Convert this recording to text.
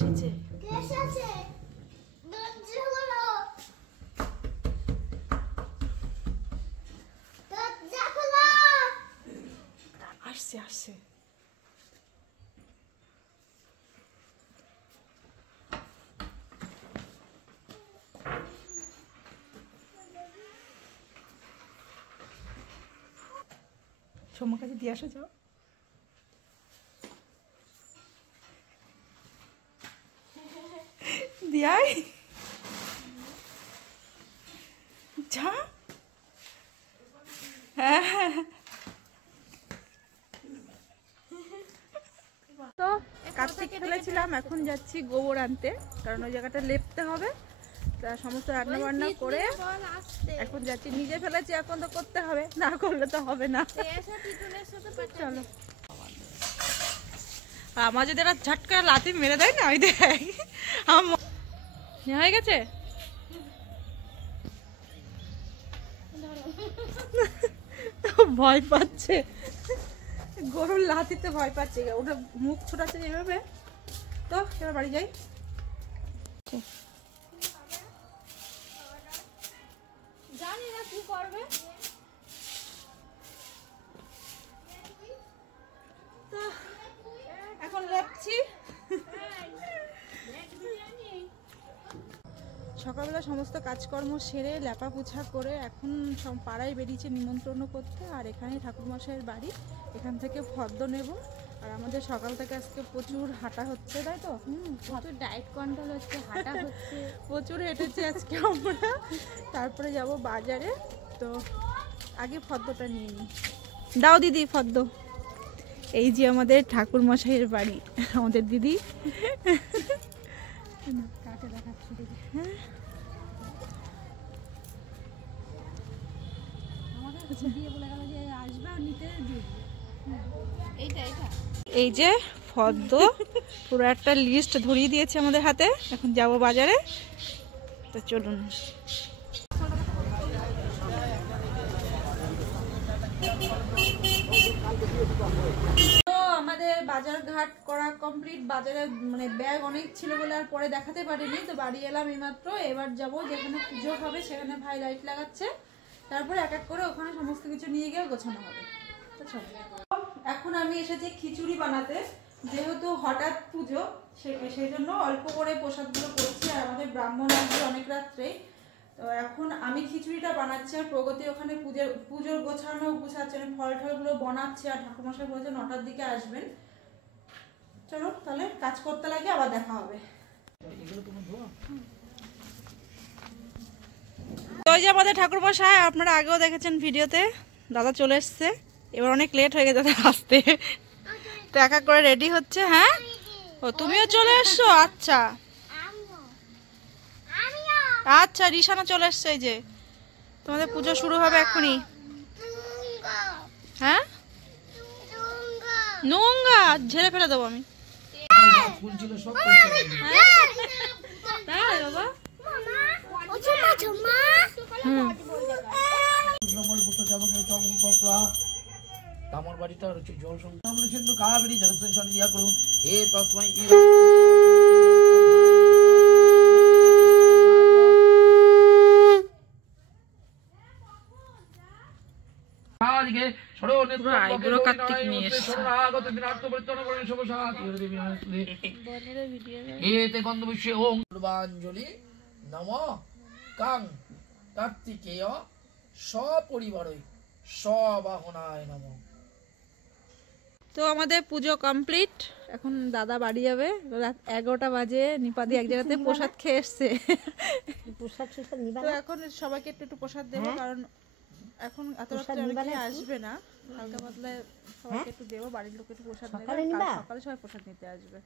এসেছে। আসছে আসছে। সোমার কাছে দিয়ে আসো, যাও। দিয়াই যা। হ্যাঁ তো কার্তিক ফেলেছিলাম, এখন যাচ্ছি গোবর আনতে, কারণ ওই জায়গাটা লেপতে হবে। তা সমস্ত রান্না বান্না করে এখন যাচ্ছি। নিজে ফেলেছি, এখন তো করতে হবে, না করলে তো হবে না। চলো। আমার যদি এরা ঝট করে লাথি মেরে দেয় না, ওই দেখ হয়ে গেছে। ভয় পাচ্ছে, গরুর লাথিতে ভয় পাচ্ছে, ওটা মুখ ছোটাচ্ছে এইভাবে। তো এবার বাড়ি যাই। জানি না কি করবে। তো এখন লেপছি। সকালবেলা সমস্ত কাজকর্ম সেরে লেপা পোছা করে এখন সব পাড়ায় বেরিয়েছে নিমন্ত্রণ করতে। আর এখানে ঠাকুরমশাইয়ের বাড়ি, এখান থেকে ফর্দ নেব। আর আমাদের সকাল থেকে আজকে প্রচুর হাঁটা হচ্ছে, তাই তো? প্রচুর ডায়েট কন্ট্রোল হচ্ছে, হাঁটা হচ্ছে, প্রচুর হেঁটেছি আজকে আমরা। তারপরে যাব বাজারে। তো আগে ফর্দটা নিয়ে নিই। দাও দিদি ফর্দ। এই যে আমাদের ঠাকুরমশাইয়ের বাড়ি, আমাদের দিদি। কাকে দেখাচ্ছি দিদি? হ্যাঁ আমাদের দিয়ে বলে গেল যে আসবে আর নিতে দিয়ে দিবে। এইটা এইটা এই যে ফর্দ পুরো একটা লিস্ট ধরিয়ে দিয়েছে আমাদের হাতে। এখন যাব বাজারে, তো চলুন। তো আমাদের বাজার ঘাট করা কমপ্লিট। বাজারে মানে ব্যাগ অনেক ছিল বলে আর পরে দেখাতে পারিনি। তো বাড়ি এলাম এইমাত্র। এবার যাব যেখানে পুজো হবে, সেখানে ভাই লাইট লাগাচ্ছে। তারপরে এক এক করে ওখানে সমস্ত কিছু নিয়ে গিয়ে গোছানো হবে। তো চলো। এখন আমি এসেছি খিচুড়ি বানাতে, যেহেতু হঠাৎ পুজো, সেই জন্য অল্প করে প্রসাদগুলো করছি। আর আমাদের ব্রাহ্মণ আসবে অনেক রাত্রে। তো এখন আমি খিচুড়িটা বানাচ্ছি, আর প্রগতি ওখানে পুজোর গোছানো গুছাচ্ছে, ফল টলগুলো বানাচ্ছে। আর ঠাকুরমশাই বলেছে 9টার দিকে আসবেন। চলো তাহলে কাজ করতে লাগে, আবার দেখা হবে। তো ওই যে আমাদের ঠাকুরমশাই, আপনারা আগেও দেখেছেন ভিডিওতে, দাদা চলে এসছে। এবার অনেক লেট হয়ে গেছে আসতে, তো এক এক করে রেডি হচ্ছে। হ্যাঁ, ও তুমিও চলে এসছো? আচ্ছা আচ্ছা, রিশানা চলে এসছে। এই যে তোমাদের পুজো শুরু হবে এখনই। হ্যাঁ, নোংরা ঝেড়ে ফেলে দেবো আমি। তাই বাবা? আমার বাড়িটা হচ্ছে জল সংরক্ষণ কাবেরী জলসেচন ইয়া করুন এ তসমাই আজকে ছোট নেত্র আইব্রো কার্তিক নিয়ে এসেছে। আগত দিনার্থ পরিত্রাণ করেন শুভ সাথ দেবী নমস্তে এতে গন্ধবিশ্বে ওম পূর্বাঞ্জলি নমঃ কাং কার্তিকেয় সপরিবারই সবাহনায় নমঃ। তো আমাদের পুজো কমপ্লিট। এখন দাদা বাড়ি যাবে। রাত 11টা বাজে। নিপাদি এক জায়গাতে প্রসাদ খেয়ে এসছে। তো এখন সবাইকে একটু একটু প্রসাদ দেবো, কারণ এখন এত রাত্রে অনেকে আসবে না। হালকা পাতলা সবাইকে একটু দেবো, বাড়ির লোক একটু প্রসাদ নেবে। সকালে সবাই প্রসাদ নিতে আসবে।